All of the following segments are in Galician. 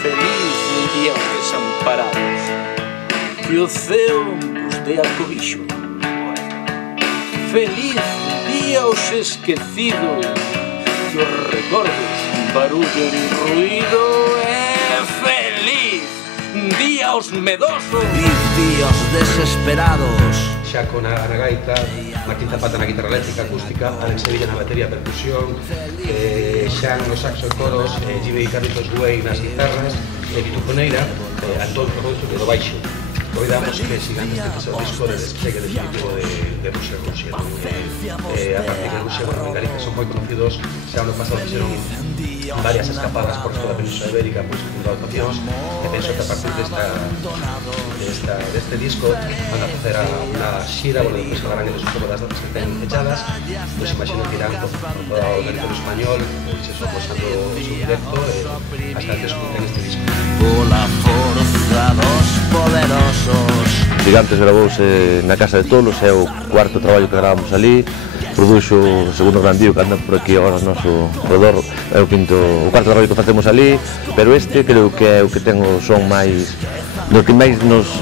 Feliz día os desamparados, que o ceo vos dea cobicho. Feliz día os esquecidos, que os recordes barullo ni ruido. Feliz día os medosos, feliz día os desesperados. Xaco na gaita, Martín Zapata na guitarra eléctrica acústica, Alex Sevilla na batería e percusión, Xan no saxo e coros, Jimmy Carlitos Güey nas guitarras, Pitufo Neira, Antón Ferroso do baixo. Coidamos que sigan este disco de despegue definitivo de Rusia. A partir de Rusia, bueno, en Galicia son moi conocidos, xa ano pasado fixeron varias escapadas por toda a Península Ibérica, pois junto a actuacións, e penso que a partir deste disco van a facer a xira, bueno, despois falarán eles un pouco das datas que ten fechadas, pois imagino que irán por todo o territorio español, pois eso, posando o seu directo, hasta que escuten este disco. Pola forza dos poderosos. Gigantes gravouse na Casa de Tolos, é o cuarto traballo que gravamos ali. Produxo o segundo grandío que anda por aquí agora no noso redor, é o cuarto traballo que facemos ali, pero este creo que é o que ten o son máis, do que máis nos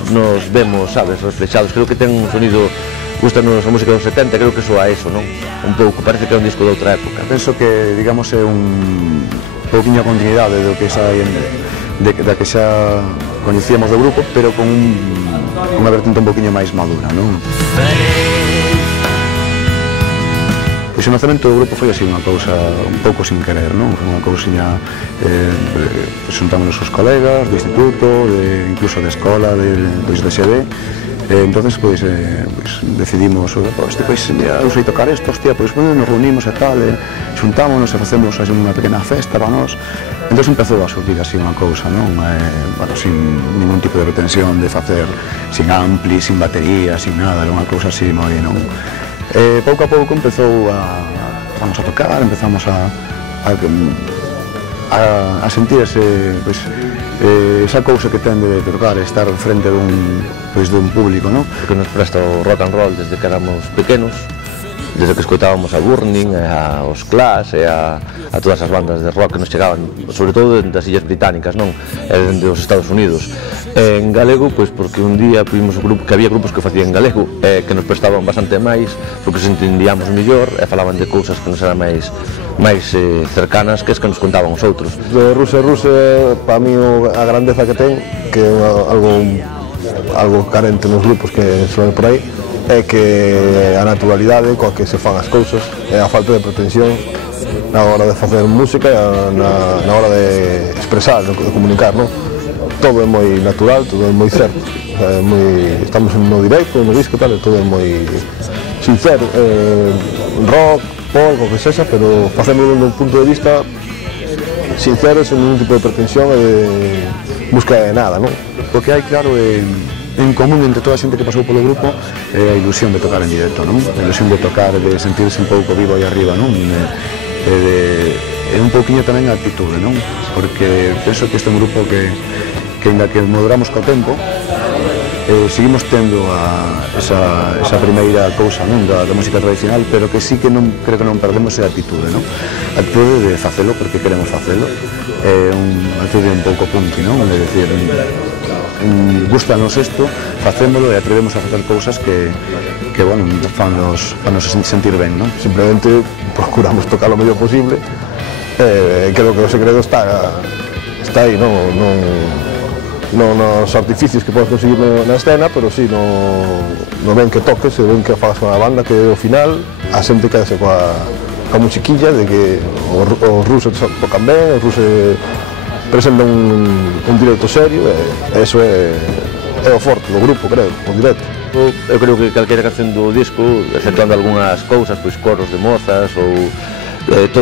vemos, sabes, reflexados. Creo que ten un sonido, gustanos a música dos 70, creo que soa eso, non? Un pouco, parece que é un disco de outra época. Penso que, digamos, é un pouquinho a continuidade do que xa da que xa coñecíamos do grupo, pero con unha vertente un pouquinho máis madura, non? Pois o nacemento do grupo foi así unha cousa un pouco sin querer, non? Foi unha cousiña, xuntámonos os colegas do instituto, incluso da escola, do XDSD, entonces pois decidimos, pois eu sei tocar isto, hostia, pois nos reunimos e tal, xuntámonos e facemos unha pequena festa para nós. Entón empezou a surgir así unha cousa, non? Bueno, sin ningún tipo de pretensión de facer, sin ampli, sin batería, sin nada, era unha cousa así moi, non? Pouco a pouco empezamos a tocar, empezamos a sentir esa cousa que ten de tocar, estar frente dun público, non? Que nos presta o rock and roll desde que éramos pequenos, desde que escoitábamos a Burning, aos Clash e a todas as bandas de rock que nos chegaban, sobre todo das Illas Británicas, non? E dende os Estados Unidos. En galego, pois porque un día vimos que había grupos que facían galego e que nos prestaban bastante máis, porque se entendíamos mellor e falaban de cousas que nos eran máis cercanas que as que nos contaban os outros. De Rusia, para mí a grandeza que ten, que é algo carente nos grupos que suelen por aí, é que a naturalidade coa que se fan as cousas e a falta de pretensión na hora de facer música e na hora de expresar, de comunicar, non? Todo é moi natural, todo é moi certo, estamos no directo, no disco, tal, todo é moi sincero, rock, pop, o que sexa, pero facémoslo dun punto de vista sincero, sen ningún tipo de pretensión e de busca de nada, non? O que hai claro en común entre toda a xente que pasou polo grupo é a ilusión de tocar en directo, non? A ilusión de tocar, de sentirse un pouco vivo aí arriba, non? E un pouquinho tamén a actitude, non? Porque penso que este é un grupo que ainda que maduramos co tempo, seguimos tendo esa primeira cousa, non? Da música tradicional, pero que sí que creo que non perdemos a actitude, non? A actitude de facelo porque queremos facelo, é unha actitude un pouco punky, non? É dicir, gustanos isto, facémolo e atrevemos a facer cousas que bueno, fanos sentir ben, non? Simplemente procuramos tocar o mellor posible, creo que o segredo está aí, non nos artificios que podes conseguir na escena, pero si no ben que toques, e ben que fagas con a banda, que ao final a xente quedase coa musiquilla de que os rusos tocan ben, os rusos presentan un directo serio, e eso é o forte do grupo, creo, o directo. Eu creo que calquera canción do disco, exceptuando algunhas cousas, pois coros de mozas ou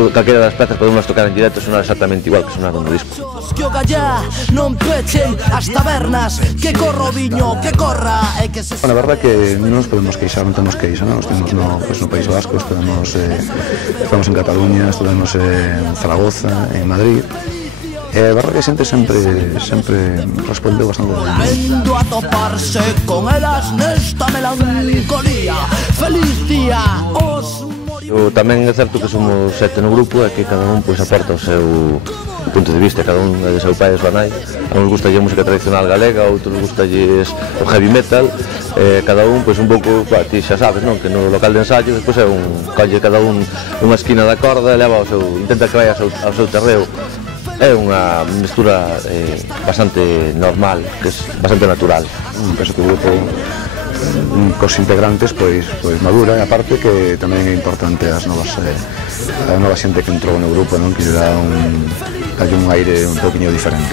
calquera das pezas podemos tocar en directo sonar exactamente igual que sonaron no disco. Que o gallá non pechen as tabernas, que corra o viño, que corra e que se... Bueno, a verdade que non nos podemos queixar, non temos queixa, non? Estamos no País Vasco, estamos en Cataluña, estamos en Zaragoza, en Madrid. A verdade que a xente sempre respondeu bastante ben. Vendo a toparse con elas nesta melancolía. Feliz día, os Tamén é certo que somos 7 no grupo e que cada un aporta o seu punto de vista, cada un é de seu pai e súa nai. A uns gusta a música tradicional galega, a outros gusta o heavy metal, cada un un pouco, ti xa sabes, non? Que no local de ensayo despois é colle cada un unha esquina da corda e leva intenta que vai ao seu terreo. É unha mistura bastante normal, que é bastante natural. Penso que o grupo cos integrantes madura, e aparte que tamén é importante a nova xente que entrou no grupo, que lle dá un aire un poquinho diferente.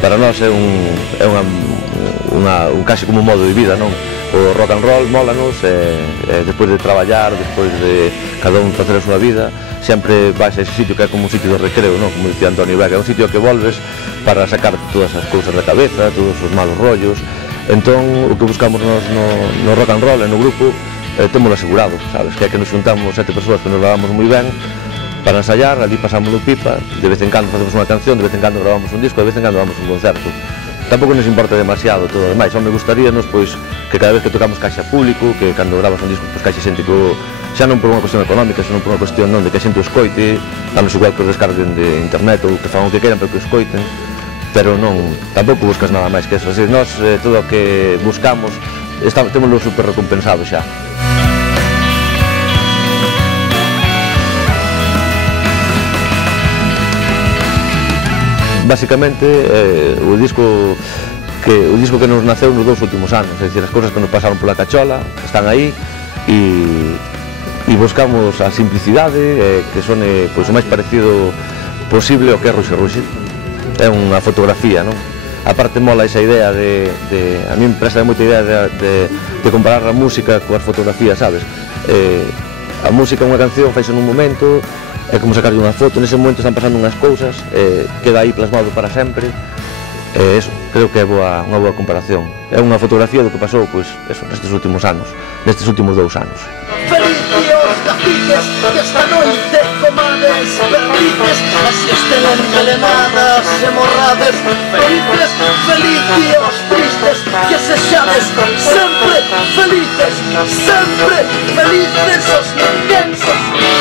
Para nós é casi como un modo de vida, non? O rock and roll mólanos, despois de traballar, despois de cada un facer a súa vida, sempre vais a ese sitio que é como un sitio de recreo, non? Como dicía Antonio Vega, é un sitio que volves para sacar todas as cousas da cabeza, todos os malos rollos. Entón, o que buscamos nos no rock and roll e no grupo, témolo asegurado, sabes? Que é que nos juntamos 7 persoas que nos levamos moi ben para ensayar, ali pasámoslo pipa, de vez en cando facemos unha canción, de vez en cando gravamos un disco, de vez en cando damos un concerto. Tampouco nos importa demasiado todo o demais, só me gustaríanos que cada vez que tocamos caixa público, que cando gravas un disco caixa xente que xa non por unha cuestión económica, senón por unha cuestión de que a xente o escoite, danos igual que os descarguen de internet ou que fagan o que queiran, pero que o escoiten, pero tampouco buscas nada máis que eso. Así, nós todo o que buscamos témoslo super recompensado xa. Básicamente, o disco que nos naceu nos 2 últimos anos, é dicir, as cousas que nos pasaron pola cachola están aí e buscamos a simplicidade, que sone o máis parecido posible ao que é Ruxe Ruxe. É unha fotografía, non? A parte mola esa idea a mí me presta moita idea de comparar a música coas fotografías, sabes? A música é unha canción, faise nun momento, é como sacarlle unha foto, nese momento están pasando unhas cousas, queda aí plasmado para sempre. Eso, creo que é unha boa comparación. É unha fotografía do que pasou, nestes últimos anos, nestes últimos 2 anos. Felicios caciques que esta noite comades perdices, así estén envelenadas e morrades. Felices, felicios tristes, que sexades sempre felices os ninguensos.